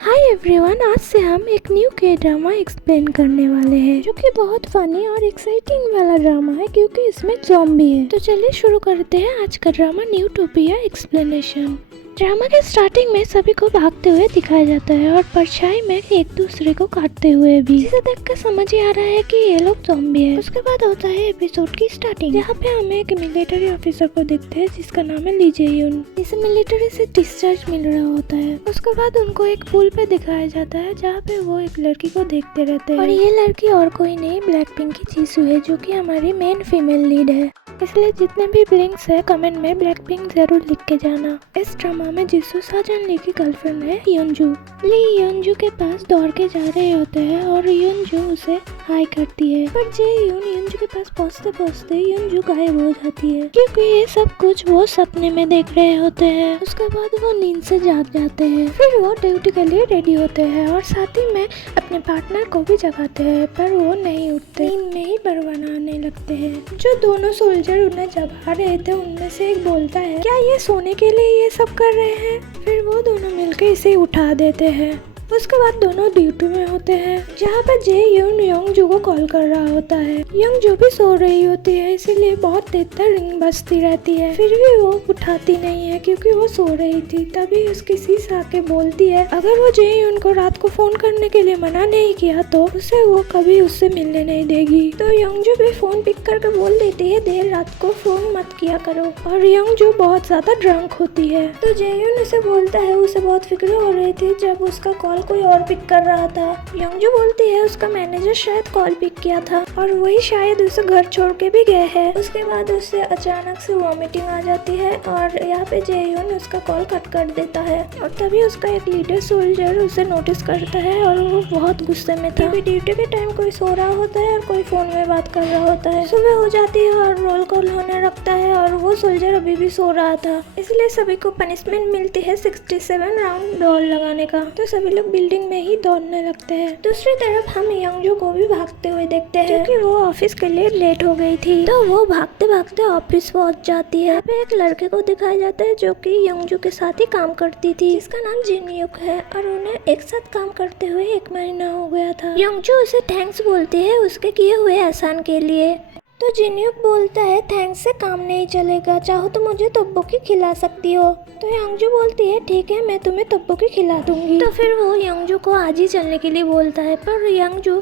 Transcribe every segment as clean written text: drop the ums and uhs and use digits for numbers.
Hi everyone, आज से हम एक न्यू के ड्रामा एक्सप्लेन करने वाले हैं जो कि बहुत फनी और एक्साइटिंग वाला ड्रामा है क्योंकि इसमें ज़ॉम्बी है। तो चलिए शुरू करते हैं आज का ड्रामा न्यूटोपिया एक्सप्लेनेशन। ड्रामा के स्टार्टिंग में सभी को भागते हुए दिखाया जाता है और परछाई में एक दूसरे को काटते हुए भी, जिसे देखकर समझ ही आ रहा है कि ये लोग ज़ॉम्बी है। उसके बाद होता है एपिसोड की स्टार्टिंग, जहाँ पे हमें एक मिलिट्री ऑफिसर को देखते हैं जिसका नाम है ली जे यून। इसे मिलिट्री से डिस्चार्ज मिल रहा होता है। उसके बाद उनको एक पुल पे दिखाया जाता है जहाँ पे वो एक लड़की को देखते रहते हैं और ये लड़की और कोई नहीं ब्लैक पिंक की जीसू है जो कि हमारी मेन फीमेल लीड है। इसलिए जितने भी ब्लिंक्स है कमेंट में ब्लैक पिंक जरूर लिख के जाना। इस ड्रामा में जीसू साजन ली की गर्लफ्रेंड है योंजू। ली योंजू के पास दौड़ के जा रहे होते हैं और योंजू उसे हाई करती है, पर जे यून योंजू के पास पहुँचते पहुँचते योंजू गायब हो जाती है क्योंकि ये सब कुछ वो सपने में देख रहे होते हैं। उसके बाद वो नींद से जाग जाते हैं। फिर वो ड्यूटी के लिए रेडी होते हैं और साथ ही में अपने पार्टनर को भी जगाते हैं, पर वो नहीं उठते, नींद में ही बरवनाने लगते हैं। जो दोनों सोल्जर उन्हें जगा रहे थे उनमें से एक बोलता है, क्या ये सोने के लिए ये सब कर रहे हैं? फिर वो दोनों मिलकर इसे उठा देते हैं। उसके बाद दोनों ड्यूटी में होते हैं जहाँ पर जे यून योंजू को कॉल कर रहा होता है। योंजू भी सो रही होती है, इसीलिए बहुत देर तक रिंग बजती रहती है, फिर भी वो उठाती नहीं है क्योंकि वो सो रही थी। तभी उसकी सीस आके बोलती है अगर वो जे यून को रात को फोन करने के लिए मना नहीं किया तो उसे वो कभी उससे मिलने नहीं देगी। तो योंजू भी फोन पिक करके बोल देती है देर रात को फोन मत किया करो, और योंजू बहुत ज्यादा ड्रंक होती है। तो जे यून उसे बोलता है उसे बहुत फिक्र हो रही थी जब उसका कॉल कोई और पिक कर रहा था। योंजू बोलती है उसका मैनेजर शायद कॉल पिक किया था और वही शायद उसे घर छोड़ के भी गए हैं। उसके बाद उससे अचानक से वॉमिटिंग आ जाती है और यहाँ पे जेयून उसका कॉल कट कर देता है। और तभी उसका एक लीडर सोल्जर उसे नोटिस करता है और वो बहुत गुस्से में था। ड्यूटी के टाइम कोई सो रहा होता है और कोई फोन में बात कर रहा होता है। सुबह हो जाती है और रोल कॉल होने लगता है और वो सोल्जर अभी भी सो रहा था, इसलिए सभी को पनिशमेंट मिलती है 67 राउंड दौड़ लगाने का। तो सभी लोग बिल्डिंग में ही दौड़ने लगते हैं। दूसरी तरफ हम योंजू को भी भागते हुए देखते हैं क्योंकि वो ऑफिस के लिए लेट हो गई थी। तो वो भागते भागते ऑफिस पहुंच जाती है। एक लड़के को दिखाया जाता है जो कि योंजू के साथ ही काम करती थी, जिसका नाम जिनयुक है, और उन्हें एक साथ काम करते हुए 1 महीना हो गया था। योंजू उसे थैंक्स बोलती है उसके किए हुए एहसान के लिए। तो जिनयुक बोलता है थैंक्स से काम नहीं चलेगा, चाहो तो मुझे तब्बोकी खिला सकती हो। तो योंजू बोलती है ठीक है मैं तुम्हें तब्बोकी खिला दूंगी। तो फिर वो योंजू को आज ही चलने के लिए बोलता है, पर योंजू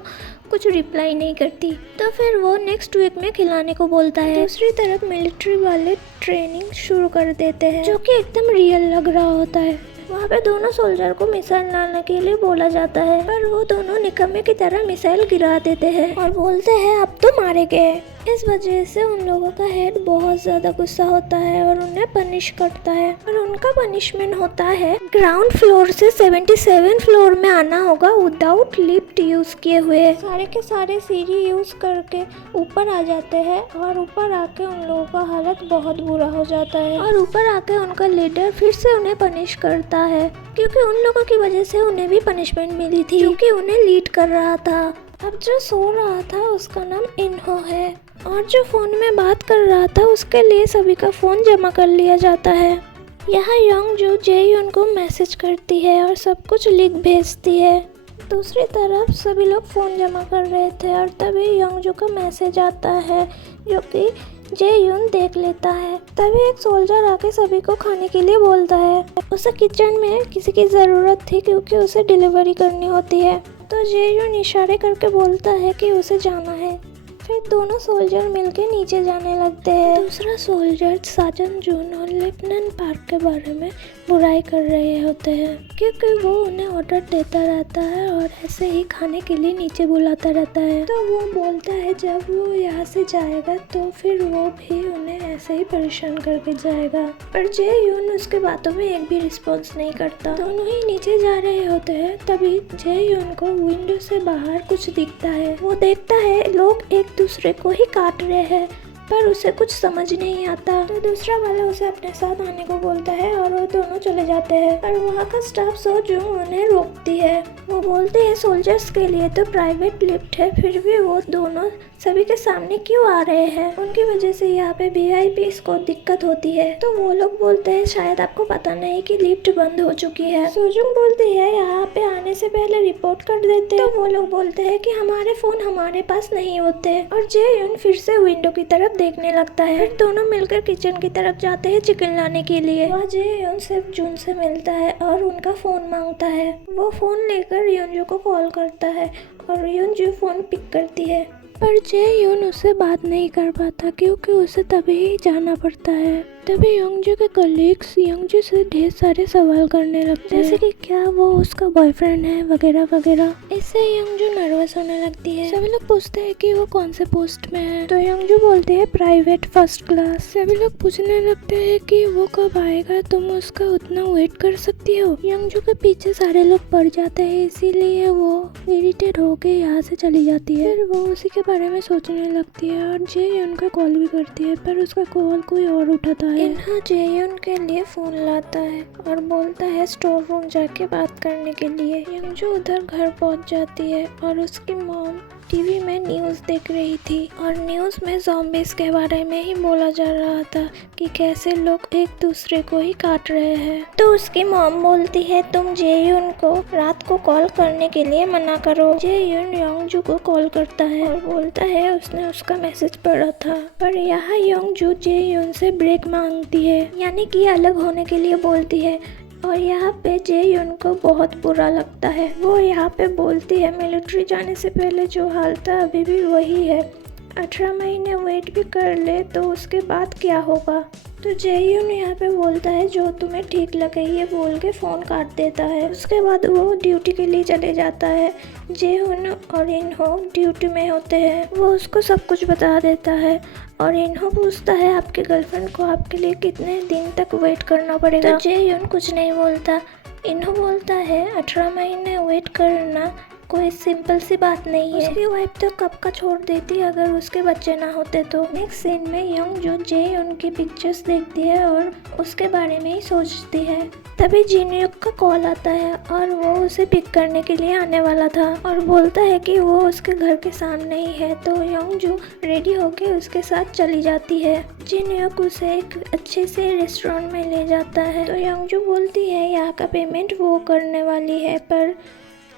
कुछ रिप्लाई नहीं करती। तो फिर वो नेक्स्ट वीक में खिलाने को बोलता है। दूसरी तरफ मिलिट्री वाले ट्रेनिंग शुरू कर देते हैं जो कि एकदम रियल लग रहा होता है। वहाँ पे दोनों सोल्जर को मिसाइल डालने के लिए बोला जाता है, पर वो दोनों निकम्मे की तरह मिसाइल गिरा देते हैं और बोलते हैं अब तो मारे गए। इस वजह से उन लोगों का हेड बहुत ज्यादा गुस्सा होता है और उन्हें पनिश करता है, और उनका पनिशमेंट होता है ग्राउंड फ्लोर से 77 फ्लोर में आना होगा विदाउट लिफ्ट यूज किए हुए। सारे के सारे सीढ़ी यूज करके ऊपर आ जाते हैं और ऊपर आके उन लोगों का हालत बहुत बुरा हो जाता है, और ऊपर आके उनका लीडर फिर से उन्हें पनिश करता है क्योंकि उन लोगों की वजह से उन्हें भी पनिशमेंट मिली थी क्योंकि उन्हें लीड कर रहा था। अब जो सो रहा था उसका नाम इन्हो है, और जो फोन में बात कर रहा था उसके लिए सभी का फोन जमा कर लिया जाता है। यहाँ योंजू जेयून को मैसेज करती है और सब कुछ लिख भेजती है। दूसरी तरफ सभी लोग फोन जमा कर रहे थे और तभी योंजू का मैसेज आता है जो कि जेयून देख लेता है। तभी एक सोल्जर आके सभी को खाने के लिए बोलता है। उसे किचन में किसी की ज़रूरत थी क्योंकि उसे डिलीवरी करनी होती है। तो जेयून इशारे करके बोलता है कि उसे जाना है। फिर दोनों सोल्जर मिलके नीचे जाने लगते हैं। दूसरा सोल्जर साजन जून और लेफ्टिनेंट पार्क के बारे में बुराई कर रहे होते हैं क्योंकि वो उन्हें ऑर्डर देता रहता है और ऐसे ही खाने के लिए नीचे बुलाता रहता है। तो वो बोलता है जब वो यहाँ से जाएगा तो फिर वो भी उन्हें ऐसे ही परेशान करके जाएगा, पर जे यून उसके बातों में एक भी रिस्पॉन्स नहीं करता। दोनों ही नीचे जा रहे होते हैं तभी जे यून को विंडो से बाहर कुछ दिखता है। वो देखता है लोग एक दूसरे को ही काट रहे हैं पर उसे कुछ समझ नहीं आता। तो दूसरा वाला उसे अपने साथ आने को बोलता है और वो दोनों चले जाते हैं। पर वहाँ का स्टाफ सोजू उन्हें रोकती है। वो बोलती है सोल्जर्स के लिए तो प्राइवेट लिफ्ट है, फिर भी वो दोनों सभी के सामने क्यों आ रहे हैं? उनकी वजह से यहाँ पे वीआईपीज़ को दिक्कत होती है। तो वो लोग बोलते हैं शायद आपको पता नहीं कि लिफ्ट बंद हो चुकी है। सोजुंग बोलती है यहाँ पे आने से पहले रिपोर्ट कर देते। तो वो लोग बोलते हैं कि हमारे फोन हमारे पास नहीं होते। और जेयुन फिर से विंडो की तरफ देखने लगता है। फिर दोनों मिलकर किचन की तरफ जाते हैं चिकन लाने के लिए। वह जेयुन से जून से मिलता है और उनका फोन मांगता है। वो फोन लेकर योंजू को कॉल करता है और योंजू फोन पिक करती है। पर जेयुन उससे बात नहीं कर पाता क्योंकि उसे तभी ही जाना पड़ता है। तभी योंजू के कलीग्स योंजू से ढेर सारे सवाल करने लगते हैं, जैसे कि क्या वो उसका बॉयफ्रेंड है वगैरह वगैरह। इससे योंजू नर्वस होने लगती है। सभी लोग पूछते हैं कि वो कौन से पोस्ट में है। तो योंजू बोलती है प्राइवेट फर्स्ट क्लास। सभी लोग पूछने लगते हैं कि वो कब आएगा, तुम उसका उतना वेट कर सकती हो। योंजू के पीछे सारे लोग पड़ जाते हैं, इसीलिए वो इरिटेट होके यहाँ से चली जाती है। फिर वो उसी के बारे में सोचने लगती है और जेयुन को कॉल भी करती है, पर उसका कॉल कोई और उठाता है। इन्हा जेयुन के लिए फोन लाता है और बोलता है स्टोर रूम जाके बात करने के लिए। योंजू उधर घर पहुंच जाती है और उसकी मॉम टीवी में न्यूज़ देख रही थी और न्यूज़ में ज़ॉम्बीज़ के बारे में ही बोला जा रहा था कि कैसे लोग एक दूसरे को ही काट रहे हैं। तो उसकी मॉम बोलती है तुम जेयुन को रात को कॉल करने के लिए मना करो। जेयुन योंजू को कॉल करता है और बोलता है उसने उसका मैसेज पढ़ा था। पर यहाँ योंजू जेयुन से ब्रेक मांगती है, यानी कि अलग होने के लिए बोलती है। और यहाँ पे जेयुन को बहुत बुरा लगता है। वो यहाँ पे बोलती है मिलिट्री जाने से पहले जो हाल था अभी भी वही है। 18 महीने वेट भी कर ले तो उसके बाद क्या होगा। तो जेयुन यहाँ पे बोलता है जो तुम्हें ठीक लगे ये बोल के फ़ोन काट देता है। उसके बाद वो ड्यूटी के लिए चले जाता है। जेहुन और इन्हो ड्यूटी में होते हैं। वो उसको सब कुछ बता देता है और इन्हो पूछता है आपके गर्लफ्रेंड को आपके लिए कितने दिन तक वेट करना पड़ेगा। तो जेयुन कुछ नहीं बोलता। इन्हो बोलता है 18 महीने वेट करना कोई सिंपल सी बात नहीं है। उसकी वाइफ तो कब का छोड़ देती अगर उसके बच्चे ना होते तो। नेक्स्ट सीन में योंजू जेयुन की पिक्चर्स देखती है और उसके बारे में ही सोचती है। तभी जिनयुक का कॉल आता है और वो उसे पिक करने के लिए आने वाला था और बोलता है कि वो उसके घर के सामने ही है। तो योंजू रेडी होके उसके साथ चली जाती है। जिनयुक उसे एक अच्छे से रेस्टोरेंट में ले जाता है। तो योंजू बोलती है यहाँ का पेमेंट वो करने वाली है, पर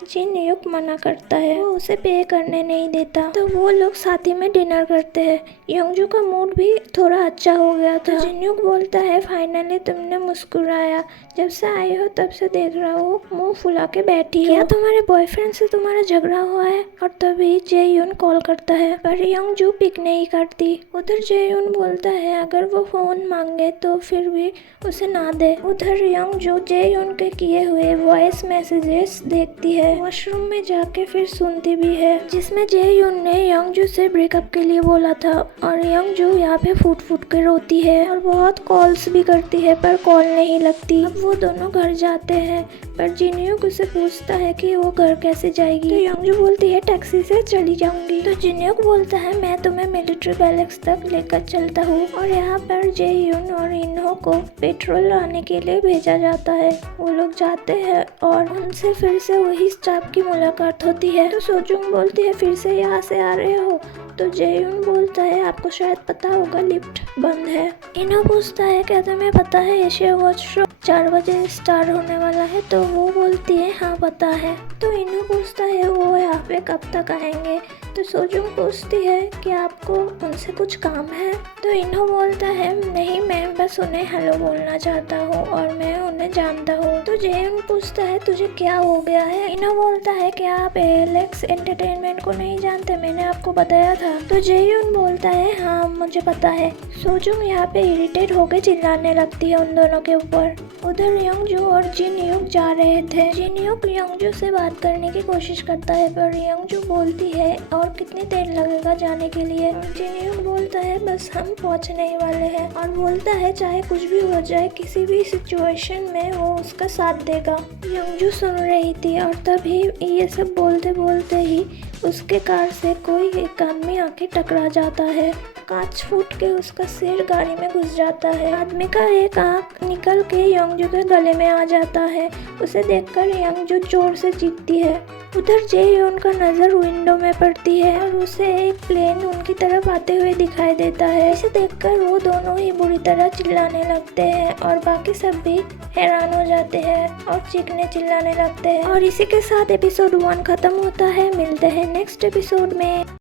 जिनयुक मना करता है। वो उसे पे करने नहीं देता। तो वो लोग साथ ही में डिनर करते हैं। योंजू का मूड भी थोड़ा अच्छा हो गया था। तो जिनयुक बोलता है फाइनली तुमने मुस्कुराया, जब से आई हो तब से देख रहा हूँ मुंह फुला के बैठी हो। क्या तुम्हारे बॉयफ्रेंड से तुम्हारा झगड़ा हुआ है? और तभी जेयुन कॉल करता है पर योंजू पिक नहीं करती। उधर जेयुन बोलता है अगर वो फोन मांगे तो फिर भी उसे ना दे। उधर योंजू जेयुन के किए हुए वॉइस मैसेजेस देखती है। वॉशरूम में जाके फिर सुनती भी है जिसमें जेयुन ने योंजू से ब्रेकअप के लिए बोला था और योंजू यहाँ पे फूट फूट के रोती है और बहुत कॉल्स भी करती है पर कॉल नहीं लगती। अब वो दोनों घर जाते हैं पर जिनयुक उसे पूछता है कि वो घर कैसे जाएगी। तो योंजू बोलती है टैक्सी से चली जाऊंगी। तो जिनयुक बोलता है मैं तुम्हें मिलिट्री बैरक्स तक लेकर चलता हूँ। और यहाँ पर जेयुन और इन्हो को पेट्रोल लाने के लिए भेजा जाता है। वो लोग जाते हैं और उनसे फिर से वही स्टाफ की मुलाकात होती है। तो सोजुंग बोलती है फिर से यहाँ से आ रहे हो? तो जेयुन बोलता है आपको शायद पता होगा लिफ्ट बंद है। इन्हो पूछता है क्या तुम्हें पता है एशिया वॉच शो 4 बजे स्टार्ट होने वाला है? तो वो बोलती है हाँ पता है। तो इन्हो पूछता है वो यहाँ पे कब तक आएंगे? तो सोजुंग पूछती है कि आपको उनसे कुछ काम है? तो इन्हो बोलता है नहीं मैं बस उन्हें हेलो बोलना चाहता हूँ और मैं उन्हें जानता हूँ। तो जेयुन पूछता है तुझे क्या हो गया है? इन्हो बोलता है कि आप एलेक्स एंटरटेनमेंट को नहीं जानते, मैंने आपको बताया था। तो जेयुन बोलता है हाँ मुझे पता है। सोजुंग यहाँ पे इरिटेट होकर चिल्लाने लगती है उन दोनों के ऊपर। उधर योंजू और जिनयुक जा रहे थे। जिनयुक योंजू से बात करने की कोशिश करता है पर योंजू बोलती है और कितनी देर लगेगा जाने के लिए? जिनयुक बोलता है बस हम पहुंचने ही वाले हैं और बोलता है चाहे कुछ भी हो जाए किसी भी सिचुएशन में वो उसका साथ देगा। योंजू सुन रही थी और तब तभी ये सब बोलते बोलते ही उसके कार से कोई एक आदमी आके टकरा जाता है। कांच फूट के उसका सिर गाड़ी में घुस जाता है। आदमी का एक आंख निकल के यंगजू के गले में आ जाता है। उसे देखकर यंगजू जोर से चीखती है। उधर जेयोन का नजर विंडो में पड़ती है और उसे एक प्लेन उनकी तरफ आते हुए दिखाई देता है। इसे देखकर वो दोनों ही बुरी तरह चिल्लाने लगते हैं और बाकी सब भी हैरान हो जाते हैं और चीखने चिल्लाने लगते हैं। और इसी के साथ एपिसोड 1 खत्म होता है। मिलते हैं नेक्स्ट एपिसोड में।